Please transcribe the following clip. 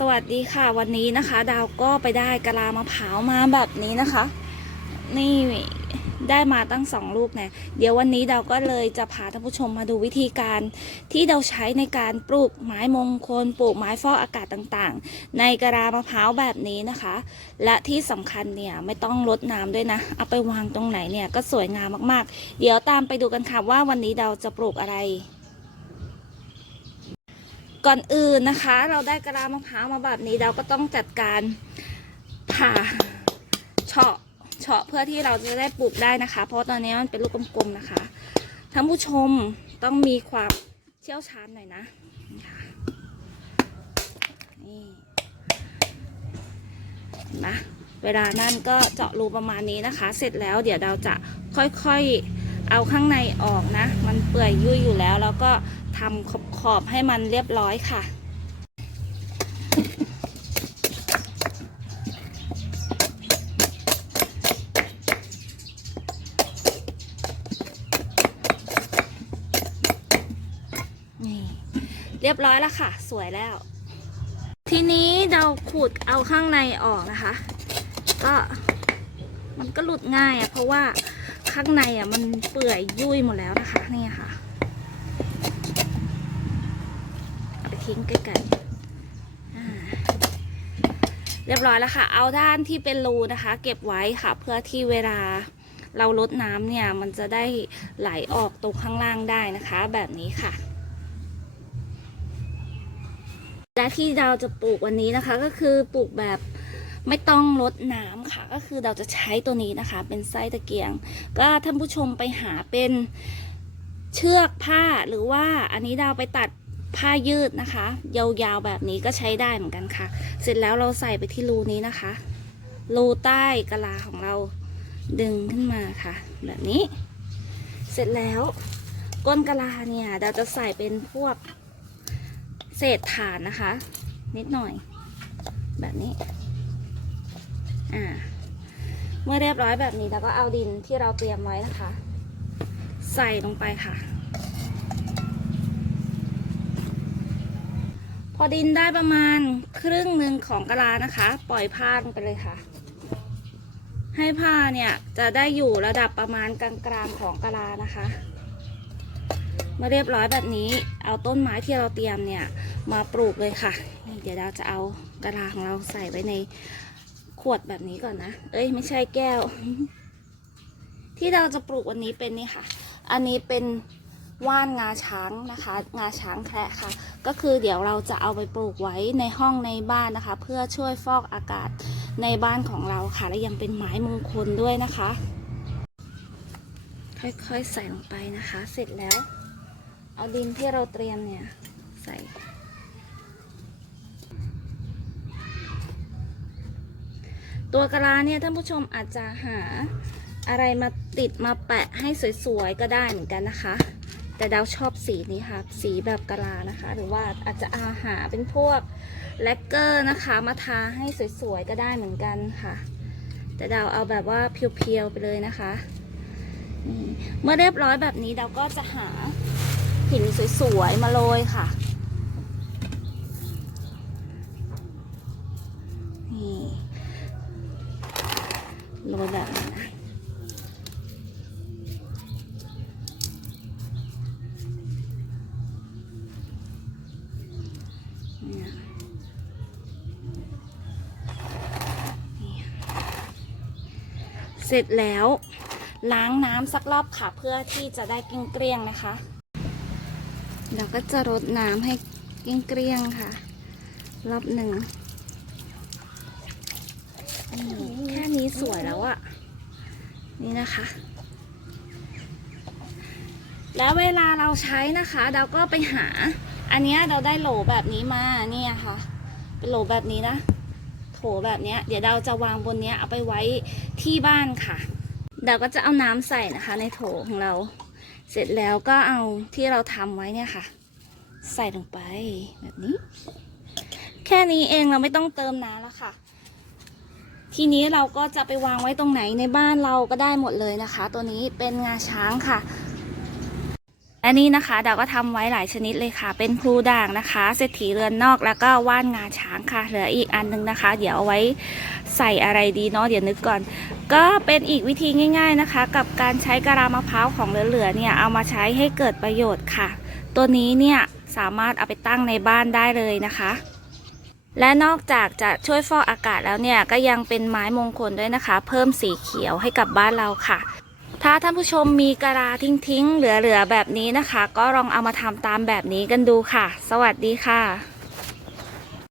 สวัสดีค่ะวันนี้นะคะ ดาวก็ไปได้กะลามะพร้าวมาแบบนี้นะคะ นี่ได้มาตั้งสองลูกเนี่ยเดี๋ยววันนี้ดาวก็เลยจะพาท่านผู้ชมมาดูวิธีการที่เราใช้ในการปลูกไม้มงคลปลูกไม้ฟอกอากาศต่างๆ ในกะลามะพร้าวแบบนี้นะคะ และที่สำคัญเนี่ยไม่ต้องรดน้ำด้วยนะ เอาไปวางตรงไหนเนี่ยก็สวยงามมากๆ เดี๋ยวตามไปดูกันค่ะว่าวันนี้เราจะปลูกอะไร ก่อนอื่นนะคะ เราได้กระลามะพร้าวมาแบบนี้เราก็ต้องจัดการผ่าเฉาะเฉาะเพื่อที่เราจะได้ปลูกได้นะคะ เพราะตอนนี้มันเป็นลูกกลมๆนะคะท่านผู้ชมต้องมีความเชี่ยวชาญหน่อยนะนี่ค่ะนี่เห็นไหมเวลานั่นก็เจาะรูประมาณนี้นะคะ เสร็จแล้วเดี๋ยวเราจะค่อยๆ เอาข้างในออกนะ มันเปื่อยยุ่ยอยู่แล้ว แล้วก็ทำขอบขอบให้มันเรียบร้อยค่ะ นี่ เรียบร้อยแล้วค่ะ สวยแล้ว ทีนี้เราขูดเอาข้างในออกนะคะ ก็มันก็หลุดง่ายอะเพราะว่า ข้างในอะมันเปื่อยยุ่ยหมดแล้วนะคะนี่ค่ะไปทิ้งใกล้ๆอ่าเรียบร้อยแล้วค่ะ เอาด้านที่เป็นรูนะคะ เก็บไว้ค่ะ เพื่อที่เวลาเราลดน้ำเนี่ย มันจะได้ไหลออกตรงข้างล่างได้นะคะ แบบนี้ค่ะและที่เราจะปลูกวันนี้นะคะ ก็คือปลูกแบบ ไม่ต้องลดน้ำค่ะ ก็คือเราจะใช้ตัวนี้นะคะ เป็นไส้ตะเกียง ก็ท่านผู้ชมไปหาเป็นเชือกผ้าหรือว่าอันนี้เราไปตัดผ้ายืดนะคะ ยาวๆแบบนี้ก็ใช้ได้เหมือนกันค่ะ เสร็จแล้วเราใส่ไปที่รูนี้นะคะ รูใต้กะลาของเราดึงขึ้นมาค่ะ แบบนี้ เสร็จแล้วก้นกะลาเนี่ยเราจะใส่เป็นพวกเศษฐานนะคะ นิดหน่อย แบบนี้ อ่าเมื่อเรียบร้อยแบบนี้เราก็เอาดินที่เราเตรียมไว้นะคะ ใส่ลงไปค่ะ พอดินได้ประมาณครึ่งหนึ่งของกะลานะคะ ปล่อยผ้าลงไปเลยค่ะ ให้ผ้าเนี่ยจะได้อยู่ระดับประมาณกลางๆของกะลานะคะเมื่อเรียบร้อยแบบนี้ เอาต้นไม้ที่เราเตรียมเนี่ยมาปลูกเลยค่ะ เดี๋ยวเราจะเอากระลาของเราใส่ไว้ใน วดแบบนี้ก่อนนะ เอ้ยไม่ใช่แก้ว ที่เราจะปลูกวันนี้เป็นนี่ค่ะ อันนี้เป็นว่านงาช้างนะคะ งาช้างแคระค่ะ ก็คือเดี๋ยวเราจะเอาไปปลูกไว้ในห้องในบ้านนะคะ เพื่อช่วยฟอกอากาศในบ้านของเราค่ะ และยังเป็นไม้มงคลด้วยนะคะ ค่อยๆใส่ลงไปนะคะ เสร็จแล้ว เอาดินที่เราเตรียมเนี่ย ใส่ ตัวกระลาเนี่ยท่านผู้ชมอาจจะหาอะไรมาติดมาแปะให้สวยๆก็ได้เหมือนกันนะคะ แต่ดาวชอบสีนี้ค่ะ สีแบบกะลานะคะ หรือว่าอาจจะอาหาเป็นพวกแลกเกอร์นะคะ มาทาให้สวยๆก็ได้เหมือนกันค่ะ แต่ดาวเอาแบบว่าเพียวๆไปเลยนะคะเมื่อเรียบร้อยแบบนี้ดาวก็จะหาหินสวยๆมาโรยค่ะนี่ โรยแบบนี้นะเสร็จแล้วล้างน้ำสักรอบค่ะเพื่อที่จะได้เกลี้ยงๆนะคะ เราก็จะรดน้ำให้เกลี้ยงๆค่ะ รอบหนึ่งนี่ สวยแล้วอะนี่นะคะ แล้วเวลาเราใช้นะคะเราก็ไปหา อันนี้เราได้โหลแบบนี้มาเนี่ยค่ะ เป็นโหลแบบนี้นะโถแบบเนี้ยเดี๋ยวเราจะวางบนเนี้ยเอาไปไว้ที่บ้านค่ะเราก็จะเอาน้ำใส่นะคะ ในโถของเรา เสร็จแล้วก็เอาที่เราทำไว้เนี่ยค่ะ ใส่ลงไปแบบนี้ แค่นี้เองเราไม่ต้องเติมน้ำแล้วค่ะ ทีนี้เราก็จะไปวางไว้ตรงไหนในบ้านเราก็ได้หมดเลยนะคะ ตัวนี้เป็นงาช้างค่ะอันนี้นะคะดาวก็ทำไว้หลายชนิดเลยค่ะ เป็นพลูด่างนะคะ เศรษฐีเรือนนอกแล้วก็ว่านงาช้างค่ะ เหลืออีกอันนึงนะคะ เดี๋ยวเอาไว้ใส่อะไรดีเนาะเดี๋ยวนึกก่อน ก็เป็นอีกวิธีง่าย ๆนะคะ กับการใช้กะลามะพร้าวของเหลือๆเนี่ยเอามาใช้ให้เกิดประโยชน์ค่ะ ตัวนี้เนี่ยสามารถเอาไปตั้งในบ้านได้เลยนะคะ และนอกจากจะช่วยฟอกอากาศแล้วเนี่ยก็ยังเป็นไม้มงคลด้วยนะคะ เพิ่มสีเขียวให้กับบ้านเราค่ะ ถ้าท่านผู้ชมมีกะลาทิ้งๆ เหลือๆ แบบนี้นะคะ ก็ลองเอามาทำตามแบบนี้กันดูค่ะ สวัสดีค่ะ